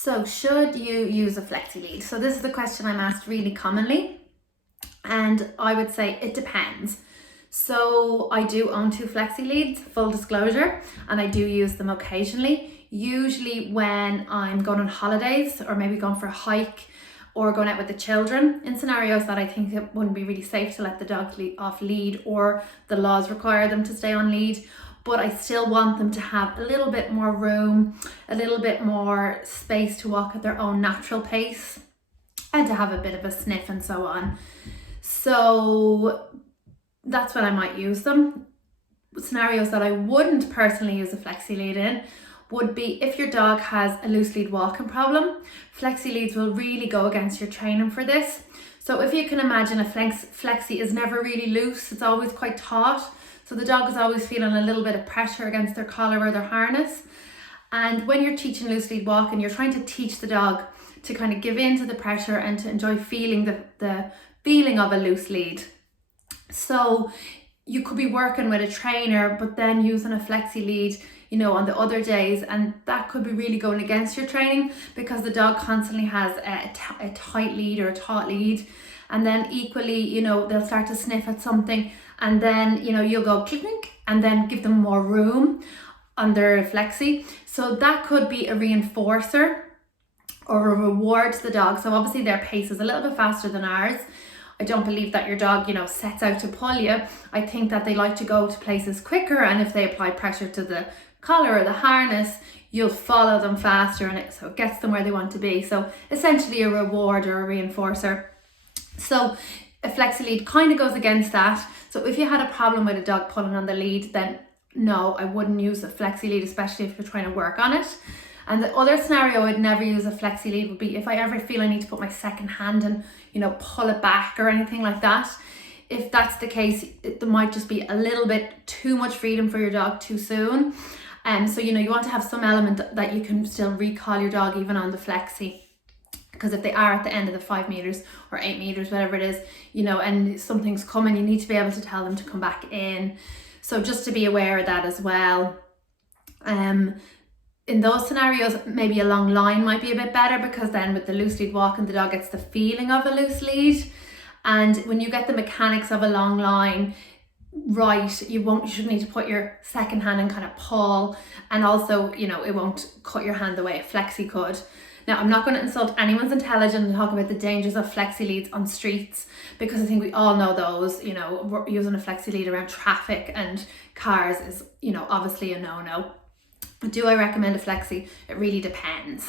So should you use a flexi lead? So this is the question I'm asked really commonly, and I would say it depends. So I do own two flexi leads, full disclosure, and I do use them occasionally, usually when I'm going on holidays or maybe going for a hike or going out with the children in scenarios that I think it wouldn't be really safe to let the dog off lead, or the laws require them to stay on lead. But I still want them to have a little bit more room, a little bit more space to walk at their own natural pace and to have a bit of a sniff and so on. So that's when I might use them. Scenarios that I wouldn't personally use a flexi lead in would be if your dog has a loose lead walking problem. Flexi leads will really go against your training for this. So if you can imagine, a flexi is never really loose, it's always quite taut. So the dog is always feeling a little bit of pressure against their collar or their harness. And when you're teaching loose lead walking, you're trying to teach the dog to kind of give in to the pressure and to enjoy feeling the feeling of a loose lead. So you could be working with a trainer, but then using a flexi lead, on the other days, and that could be really going against your training because the dog constantly has a tight lead or a taut lead. And then equally, they'll start to sniff at something, and then, you'll go click, click, and then give them more room on their flexi. So that could be a reinforcer or a reward to the dog. So obviously their pace is a little bit faster than ours. I don't believe that your dog, sets out to pull you. I think that they like to go to places quicker, and if they apply pressure to the collar or the harness, you'll follow them faster, and so it gets them where they want to be. So essentially a reward or a reinforcer. So a flexi lead kind of goes against that. So if you had a problem with a dog pulling on the lead, then no, I wouldn't use a flexi lead, especially if you're trying to work on it. And the other scenario I'd never use a flexi lead would be if I ever feel I need to put my second hand and, pull it back or anything like that. If that's the case, there might just be a little bit too much freedom for your dog too soon. So, you want to have some element that you can still recall your dog even on the flexi. Because if they are at the end of the 5 meters or 8 meters, whatever it is, and something's coming, you need to be able to tell them to come back in. So just to be aware of that as well. In those scenarios, maybe a long line might be a bit better, because then with the loose lead walking, the dog gets the feeling of a loose lead. And when you get the mechanics of a long line right, you shouldn't need to put your second hand and kind of pull, and also, it won't cut your hand the way a flexi could. Now, I'm not going to insult anyone's intelligence and talk about the dangers of flexi leads on streets, because I think we all know those. Using a flexi lead around traffic and cars is, obviously a no-no. But do I recommend a flexi? It really depends.